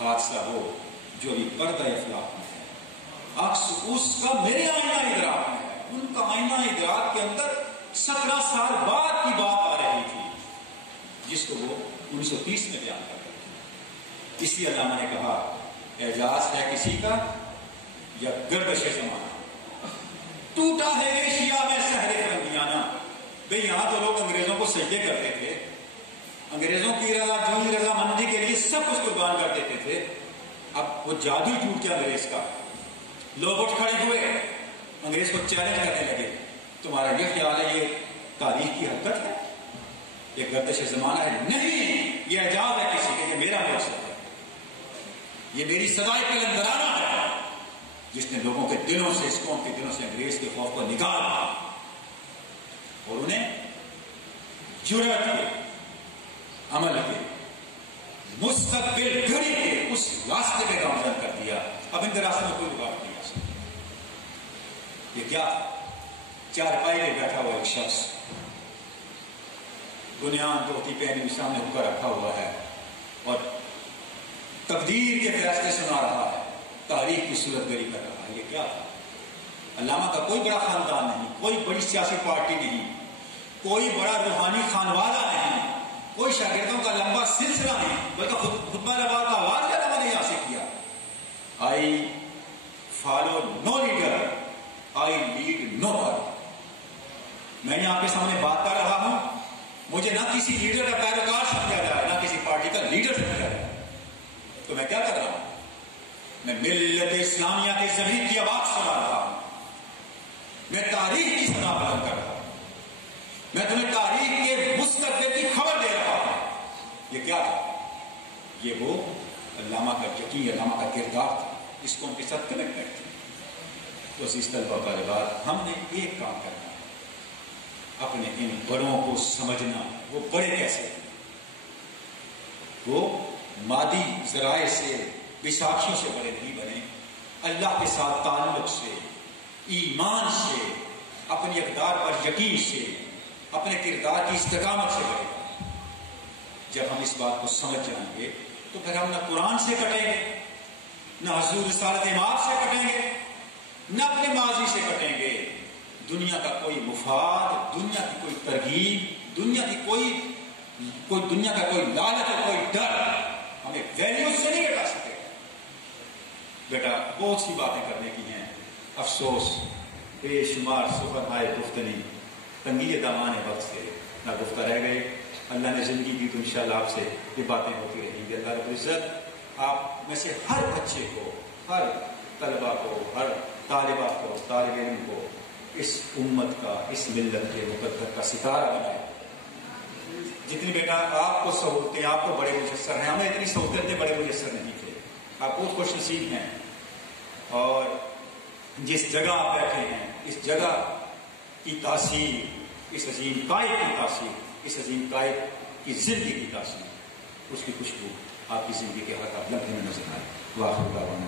حادثہ ہو جو ابھی پردہ افلاق میں ہے، عکس اس کا میرے آئینہ ادراک میں ہے، ان کا آئینہ ادراک کے اندر 17 سال بعد کی بات آ رہی تھی جس کو وہ 1930 میں بیان کر رہے تھے۔ اسی علامہ نے کہا اعجاز ہے کسی کا یا گردش زمانہ، ٹوٹا ہے ایشیا میں سحر فرنگیانہ۔ بھئی یہاں تو لوگ انگریزوں کو سجدے کرتے تھے، انگریزوں کی رضامندی کے لیے سب کچھ قربان کر دیتے تھے، اب وہ جادو ٹوٹ گیا انگریز کا۔ لوگ اٹھ کھڑے ہوئے، انگریز کو چیلنج کرنے لگے، تمہارا یہ خیال ہے یہ تاریخ کی حرکت ہے، یہ گردش زمانہ ہے؟ نہیں، یہ اعجاز ہے کسی کے، یہ میرا مقصد ہے، یہ میری سدائے قلندرانہ ہے جس نے لوگوں کے دلوں سے، اس قوم کے دلوں سے انگریز کے خوف کو نکالا اور انہیں جرأت کے، عمل کے، مستقبل گھڑی کے اس راستے پہ گامزن کر دیا۔ اب ان کے راستے میں کوئی رکاوٹ نہیں آ سکتی۔ یہ کیا تھا؟ چارپائی پہ بیٹھا ہوا ایک شخص، بنیاد دھوتی پہنے سامنے ہو کر رکھا ہوا ہے اور تقدیر کے فیصلے سنا رہا ہے، تاریخ کی صورت گری کر رہا ہے۔ یہ کیا تھا؟ علامہ کا کوئی بڑا خاندان نہیں، کوئی بڑی سیاسی پارٹی نہیں، کوئی بڑا روحانی خانوادہ نہیں، کوئی شاگردوں کا لمبا سلسلہ نہیں، بلکہ خطبہ رباط کا آواز علامہ نے یہاں سے کیا، I follow no leader, I lead no one. میں یہاں آپ کے سامنے بات کر رہا ہوں، مجھے نہ کسی لیڈر کا پیروکار سمجھا جائے، نہ کسی پارٹی کا لیڈر سمجھا جائے، تو میں کیا کر رہا ہوں؟ میں ملت اسلامیہ کے ضمیر کی آواز سنا رہا ہوں، میں تاریخ کی صدا بلند کر رہا ہوں، میں تمہیں تاریخ کے مستقبل کی خبر دے رہا ہوں۔ یہ کیا تھا؟ یہ وہ علامہ کا یقین، علامہ کا کردار تھا، اس کو ان کے ساتھ کنیکٹ تھی۔ تو عزیز طلبہ و طالبات، ہم نے ایک کام کرنا ہے، اپنے ان بڑوں کو سمجھنا۔ وہ بڑے کیسے ہیں؟ وہ مادی ذرائع سے، بیساکھیوں سے بڑے نہیں بنے، اللہ کے ساتھ تعلق سے، ایمان سے، اپنی اقدار پر یقین سے، اپنے کردار کی استقامت سے بڑے بنے۔ جب ہم اس بات کو سمجھ جائیں گے تو پھر ہم نہ قرآن سے کٹیں گے، نہ حضور رسالت امام سے کٹیں گے، نہ اپنے ماضی سے کٹیں گے۔ دنیا کا کوئی مفاد، دنیا کی کوئی ترغیب، دنیا کی کوئی دنیا کا کوئی لالچ اور کوئی ڈر ہمیں ویلیو سے نہیں ہٹا سکے۔ بیٹا بہت سی باتیں کرنے کی ہیں، افسوس بے شمار سخنہائے گفتنی تنگی دامان وقت سے نہ گفتہ رہ گئے۔ اللہ نے زندگی دی تو انشاءاللہ آپ سے یہ باتیں ہوتی رہیں گی۔ اللہ رب العزت آپ میں سے ہر بچے کو، ہر طلبہ کو، ہر طالبہ کو، طالب علم کو اس امت کا، اس ملت کے مقدر کا ستارہ بنائے۔ جتنی بیٹا آپ کو سہولتیں، آپ کو بڑے میسر ہیں، ہمیں اتنی سہولتیں بڑے میسر نہیں تھے۔ آپ بہت خوش نصیب ہیں، اور جس جگہ آپ بیٹھے ہیں، اس جگہ کی تاثیر، اس عظیم قائد کی تاثیر، اس عظیم قائد کی زندگی کی تاثیر، اس کی خوشبو آپ کی زندگی کے ہر لمحے میں نظر آئے۔ واخر دعوانا